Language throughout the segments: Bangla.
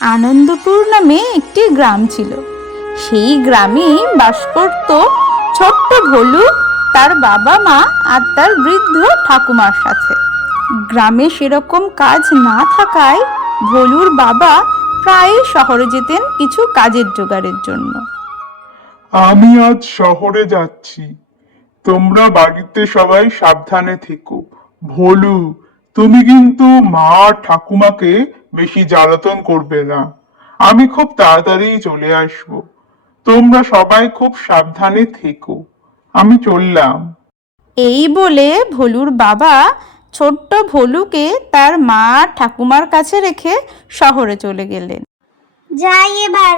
আনন্দপুর নামে একটি গ্রাম ছিল। সেই গ্রামে বাস করত ছোট্ট ভোলু, তার বাবা মা আর তার বৃদ্ধ ঠাকুমার সাথে। গ্রামে সেরকম কাজ না থাকায় ভোলুর বাবা প্রায়ই শহরে যেতেন কিছু কাজের জোগাড়ের জন্য। আমি আজ শহরে যাচ্ছি, তোমরা বাড়িতে সবাই সাবধানে থেকো। ভোলু, তুমি কিন্তু মা আর ঠাকুমাকে বেশি জ্বালাতন করবে না। আমি খুব তাড়াতাড়ি চলে আসব, তোমরা সবাই খুব সাবধানে থেকো। আমি চললাম। এই বলে ভোলুর বাবা ছোট্ট ভোলুকে তার মা আর ঠাকুমার কাছে রেখে শহরে চলে গেলেন। যাই এবার,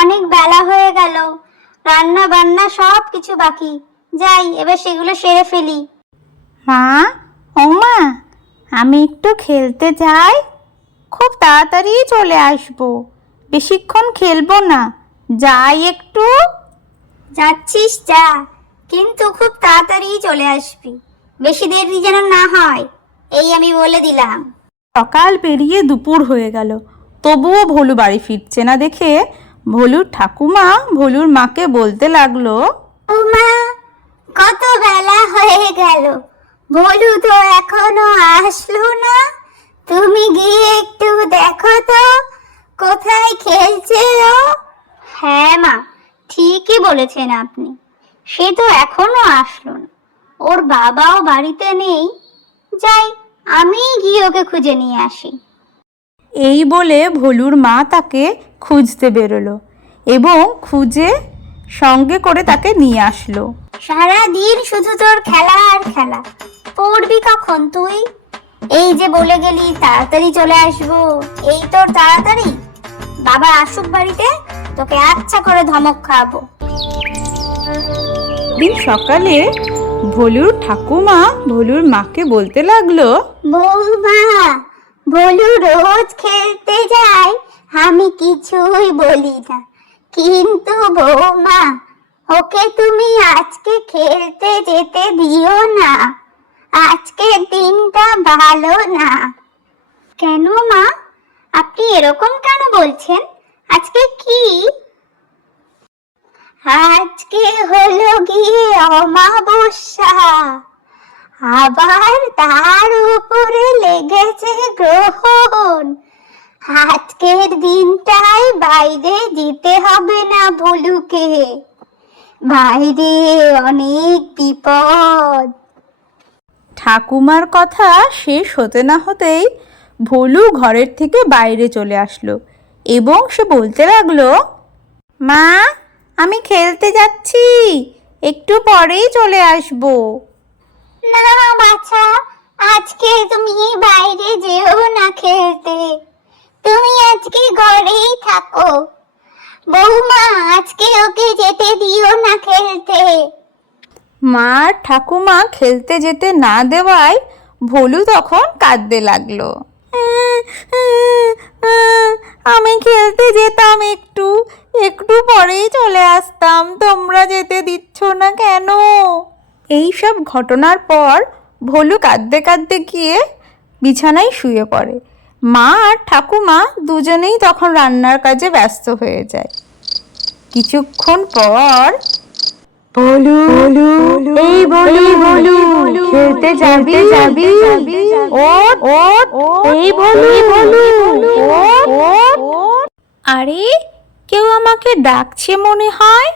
অনেক বেলা হয়ে গেল, রান্না বান্না সব কিছু বাকি। যাই এবার সেগুলো সেরে ফেলি। মা, ও মা, আমি একটু খেলতে যাই, খুব তাড়াতাড়ি চলে আসবো, বেশিক্ষণ খেলবো না, যাই একটু। যাচ্ছিস যা, কিন্তু খুব তাড়াতাড়ি চলে আসবি, বেশি দেরি যেন না হয়, এই আমি বলে দিলাম। সকাল পেরিয়ে দুপুর হয়ে গেল, তবুও ভোলু বাড়ি ফিরছে না দেখে ভোলুর ঠাকুমা ভোলুর মাকে বলতে লাগলো, ও মা, কত বেলা হয়ে গেল, ভোলু তো এখনো আসলো না। তুমি গিয়ে একটু দেখো তো কোথায় খেলছে ও। হ্যাঁ মা, ঠিকই বলেছেন আপনি, সে তো এখনো আসলো না, ওর বাবাও বাড়িতে নেই। যাই, আমি গিয়ে ওকে খুঁজে নিয়ে আসি। এই বলে ভোলুর মা তাকে খুঁজতে বেরোলো এবং খুঁজে সঙ্গে করে তাকে নিয়ে আসলো। সারাদিন শুধু তোর খেলা আর খেলা, পড়বি কখন তুই? এই যে বলে গেলি তাড়াতাড়ি চলে আসবো, এই তোর তাড়াতাড়ি? বাবা আসুক বাড়িতে, তোকে আচ্ছা করে ধমক খাওয়াবো। দিন সকালে ভোলুর ঠাকুমা ভোলুর মাকে বলতে লাগলো, বৌমা, ভোলু রোজ খেলতে যায়, আমি কিছুই বলি না, কিন্তু বৌমা, ওকে তুমি আজকে খেলতে যেতে দিও না, আজকের দিনটা ভালো না। কেন মা, আপনি এরকম কেন বলছেন? আজকে কি? আজকে হলো গিয়ে অমাবস্যা, আবার তার উপরে লেগেছে গ্রহণ। আজকের দিনটায় বাইরে যেতে হবে না ভোলুকে, বাইরে অনেক বিপদ। ঠাকুমার কথা শেষ হতে না হতেই ভোলু ঘরের থেকে বাইরে চলে আসলো এবং সে বলতে লাগলো, মা, আমি খেলতে যাচ্ছি, একটু পরেই চলে আসবো। না বাছা, আজকে তুমি বাইরে যেও না খেলতে, তুমি আজকে ঘরেই থাকো। বৌমা, আজকে ওকে যেতে দিও না খেলতে। মা আর ঠাকুমা খেলতে যেতে না দেওয়ায় ভোলু তখন কাঁদতে লাগলো। আমি খেলতে যেতাম, একটু একটু পরেই চলে আসতাম, তোমরা যেতে দিচ্ছ না কেন? এই সব ঘটনার পর ভোলু কাঁদতে কাঁদতে গিয়ে বিছানায় শুয়ে পড়ে। মা আর ঠাকুমা দুজনেই তখন রান্নার কাজে ব্যস্ত হয়ে যায়। কিছুক্ষণ পর, ভোলু, এই ভোলু, ভোলু, খেলতে যাবি? ওঠ, ওঠ, এই ভোলু, ভোলু, ওঠ, ওঠ। আরে, কেউ আমাকে ডাকছে মনে হয়,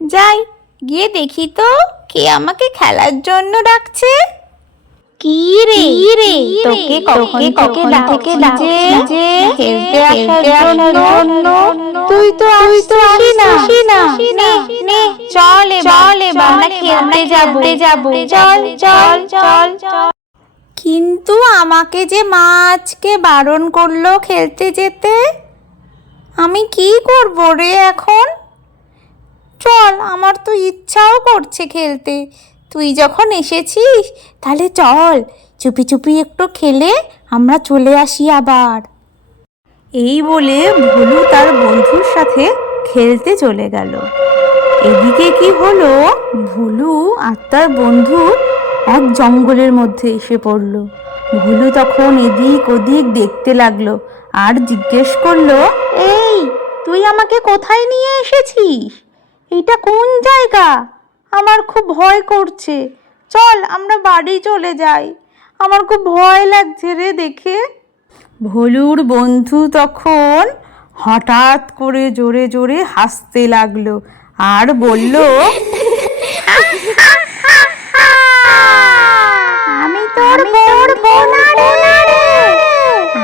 যাই গিয়ে দেখি তো কে আমাকে খেলার জন্য ডাকছে। কি রে, তোকে কখন থেকে ডাকছে যে খেলতে আসার জন্য? তুই তো আসিস না। নে, চল এবার আমরা খেলতে যাব, চল। কিন্তু আমাকে যে মা আজকে বারণ করলো খেলতে যেতে, আমি কি করব রে এখন? চল, আমার তো ইচ্ছাও করছে খেলতে, তুই যখন এসেছিস তাহলে চল চুপি চুপি একটু খেলে আমরা চলে আসি আবার। এই বলে ভোলু তার বন্ধুর সাথে খেলতে চলে গেল। এদিকে কি হলো, ভোলু আর তার বন্ধু এক জঙ্গলের মধ্যে এসে পড়ল। ভোলু তখন এদিক ওদিক দেখতে লাগলো আর জিজ্ঞেস করলো, এই তুই আমাকে কোথায় নিয়ে এসেছিস? এইটা কোন জায়গা? আমার খুব ভয় করছে, চল আমরা বাড়ি চলে যাই, আমার খুব ভয় লাগছে রে দেখে। ভোলুর বন্ধু তখন হঠাৎ করে জোরে জোরে হাসতে লাগলো আর বলল, আমি তোর বন্ধু না রে,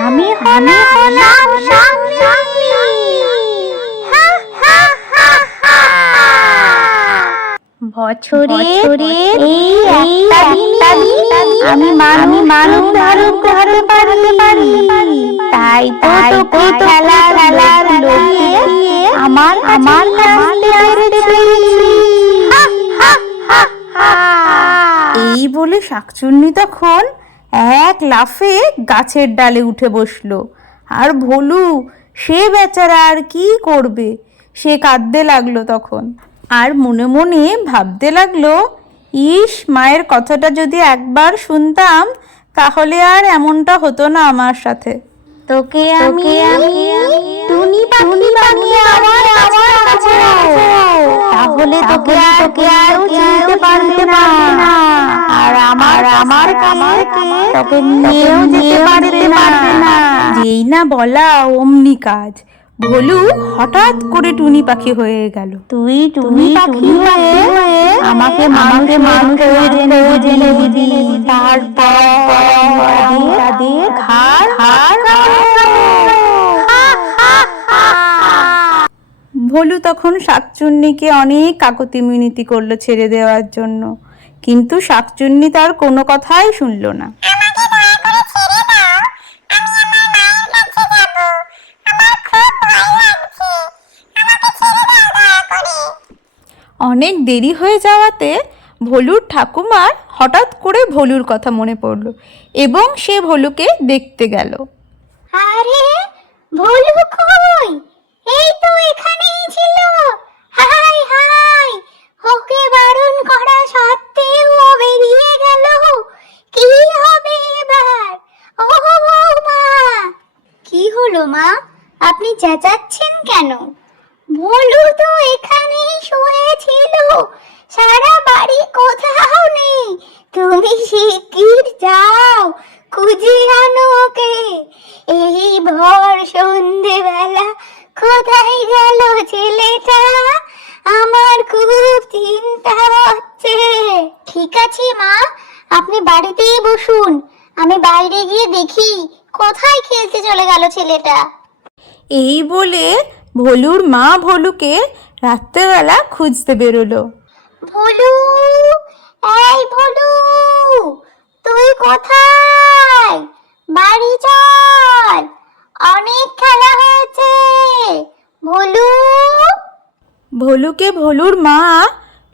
আমি হলাম শাকচুন্নি। বছরের এই একটা দিনই আমি মানুষ ধারণ করতে পারি, তাই তো খেলার লোভে আমার পেরেছি। এই বলে শাকচুন্নি তখন এক লাফে গাছের ডালে উঠে বসলো। আর ভোলু সে বেচারা আর কি করবে, সে কাঁদতে লাগলো তখন আর মনে মনে ভাবতে লাগলো, ইস, মায়ের কথাটা যদি একবার শুনতাম তাহলে আর এমনটা হতো না আমার সাথে। তোকে আমি টুনি পাখি বানিয়ে আমার কাছে তাহলে তোকে আর কেউ চিনতে পারবে না, আর আমার কাছে তোকে নিয়েও যেতে পারবে না। যেই না বলা অমনি কাজ, ভোলু হঠাৎ করে টুনি পাখি হয়ে গেল। তুই টুনি পাখি হয়ে আমাকে মানুষ জেনে দিবি, তারপর তাদের ঘাড় ভোলু তখন শাকচুন্নিকে অনেক কাকতি মিনতি করলো ছেড়ে দেওয়ার জন্য, কিন্তু শাকচুন্নি তার কোনো কথাই শুনলো না। অনেক দেরি হয়ে যাওয়াতে ভোলুর ঠাকুমার হঠাৎ করে ভোলুর কথা মনে পড়ল এবং সে ভোলুকে দেখতে গেল। আরে ভোলু কই? এই তো এখানেই ছিল। হাই হাই, ওকে বারণ করা সত্ত্বেও ও বেরিয়ে গেল। কি হবে এবার? ও মা! কি হলো মা, আপনি চেঁচাচ্ছেন কেন? ভোলু তো এখানেই শুয়েছিল, সারা বাড়ি কোথাও নেই। তুমি শিগগির যাও, খুঁজে আনো ওকে। এই ভোর সন্ধেবেলা কোথায় গেল ছেলেটা? আমার খুব চিন্তা হচ্ছে। ঠিক আছে মা, আপনি বাড়িতেই বসুন, আমি বাইরে গিয়ে দেখি কোথায় খেলতে চলে গেল ছেলেটা। এই বলে ভোলুর মা ভোলুকে রাত্রেবেলা খুঁজতে বেরোলো। ভোলু, এই ভোলু, তুই কোথায়? বাড়ি চল, অনেক খেলা হয়েছে। ভোলু। ভোলুকে ভোলুর মা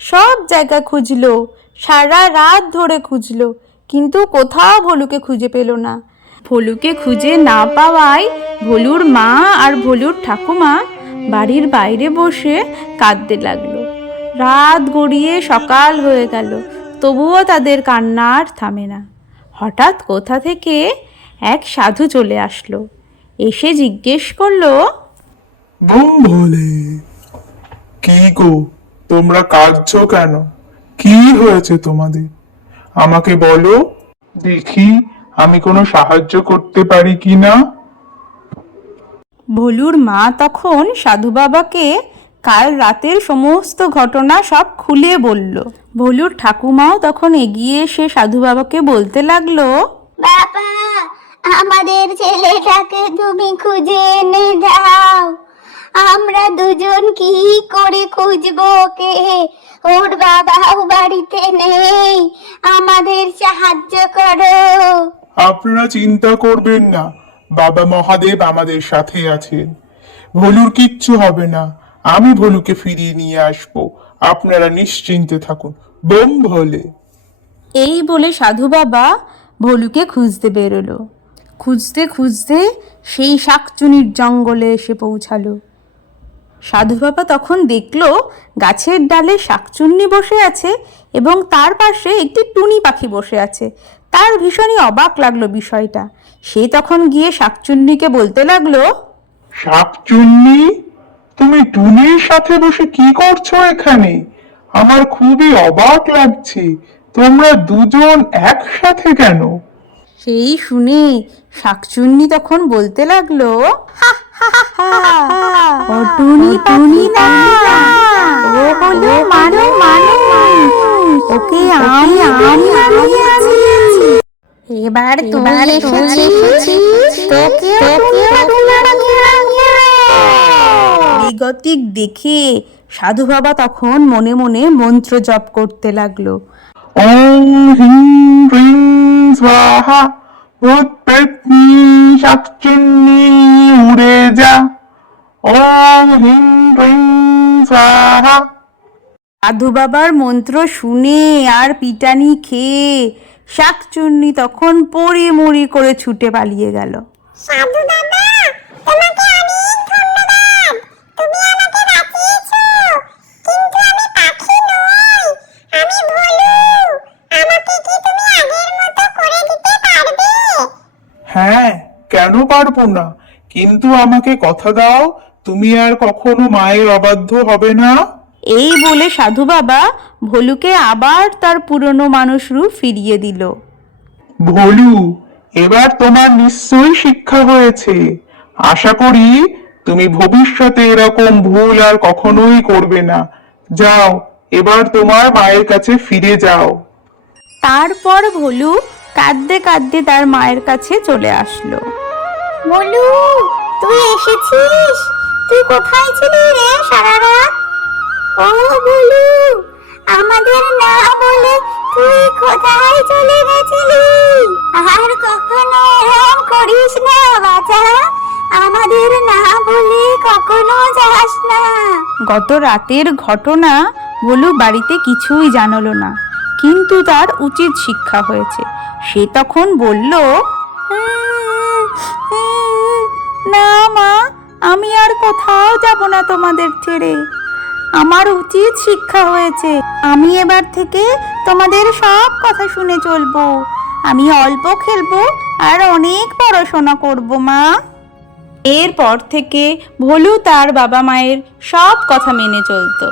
সব জায়গা খুঁজলো, সারা রাত ধরে খুঁজলো, কিন্তু কোথাও ভোলুকে খুঁজে পেল না। ভোলুকে খুঁজে না পাওয়ায় ভোলুর মা আর ভোলুর ঠাকুমা বাড়ির বাইরে বসে কাঁদতে লাগলো। রাত গড়িয়ে সকাল হয়ে গেল, তবুও তাদের কান্না আর থামে না। হঠাৎ কোথা থেকে এক সাধু চলে আসলো, এসে জিজ্ঞেস করলো, ভোলে, কি গো, তোমরা কাঁদছো কেন? কি হয়েছে তোমাদের? আমাকে বলো, দেখি আমি কোনো সাহায্য করতে পারি কিনা। ভোলুর মা তখন সাধু বাবাকে কাল রাতের সমস্ত ঘটনা সব খুলে বলল। ভোলুর ঠাকুমাও তখন এগিয়ে এসে সাধু বাবাকে বলতে লাগলো, বাবা, আমাদের ছেলেটাকে তুমি খুঁজে এনে দাও। আমরা দুজন কি করে খুঁজবো ওকে? ওর বাবাও বাড়িতে নেই, আমাদের সাহায্য করো। আপনারা চিন্তা করবেন না, বাবা মহাদেব আমাদের সাথে আছেন। ভোলুর কিচ্ছু হবে না, আমি ভোলুকে ফিরিয়ে নিয়ে আসবো, আপনারা নিশ্চিন্তে থাকুন। বোম ভোলে। এই বলে সাধু বাবা ভোলুকে খুঁজতে বেরোলো। খুঁজতে খুঁজতে সেই শাকচুনির জঙ্গলে এসে পৌঁছালো। সাধু বাবা তখন দেখলো গাছের ডালে শাকচুন্নি বসে আছে এবং তার পাশে একটি টুনি পাখি বসে আছে। তার ভীষণই অবাক লাগলো বিষয়টা। সে তখন গিয়ে শাকচুন্নিকে বলতে লাগলো, শাকচুন্নি, তুমি টুনির সাথে বসে কি করছো এখানে? আমার খুবই অবাক লাগছে, তোমরা দুজন একসাথে কেন? সেই শুনে শাকচুন্নি তখন বলতে লাগলো, ও টুনি টুনি না, ও হলো মানুষ, ওকে আমি আনিয়েছি। এবার তুই এসেছিস, তোকে বেগতিক দেখে সাধু বাবা তখন মনে মনে মন্ত্র জপ করতে লাগলো। ওম হ্রিং হ্রিং স্বাহা, ভূত পেতনি শাকচুন্নি উড়ে যা। ওম হ্রিং হ্রিং স্বাহা। সাধু বাবার মন্ত্র শুনে আর পিটানি খেয়ে শাকচুন্নি তখন পড়ি মুড়ি করে ছুটে পালিয়ে গেল। সাধু দাদা, তোমাকে অনেক ধন্যবাদ, তুমি আমাকে বাঁচিয়েছো। কিন্তু আমি পাখি নই, আমি ভোলু। আমাকে কি তুমি আগের মতো করে দিতে পারবে? হ্যাঁ, কেন পারবো না, কিন্তু আমাকে কথা দাও, তুমি আর কখনো মায়ের অবাধ্য হবে না। এই বলে সাধু বাবা ভোলুকে আবার তার পুরনো মানুষ রূপ ফিরিয়ে দিল। ভোলু, এবার তোমার নিশ্চয়ই শিক্ষা হয়েছে। আশা করি তুমি ভবিষ্যতে এরকম ভুল আর কখনোই করবে না। যাও, এবার তোমার মায়ের কাছে ফিরে যাও। তারপর ভোলু কাঁদতে কাঁদতে তার মায়ের কাছে চলে আসলো। ভোলু, তুই এসেছিস? তুই কোথায় ছিলি রে সারা রাত? ও ভোলু, আমাদের না বলে তুই কোথায় চলে গেছিলি? আর কখনো এরকম করিস না বাছা, আমাদের না বলে কখনো যাস না। গত রাতের ঘটনা ভোলু বাড়িতে কিছুই জানলো না, কিন্তু তার উচিত শিক্ষা হয়েছে। সে তখন বলল, না মা, আমি আর কোথাও যাব না তোমাদের ছেড়ে। আমার উচিত শিক্ষা হয়েছে, আমি এবার থেকে তোমাদের সব কথা শুনে চলবো। আমি অল্প খেলবো আর অনেক পড়াশোনা করব মা। এরপর থেকে ভোলু তার বাবা মায়ের সব কথা মেনে চলতো।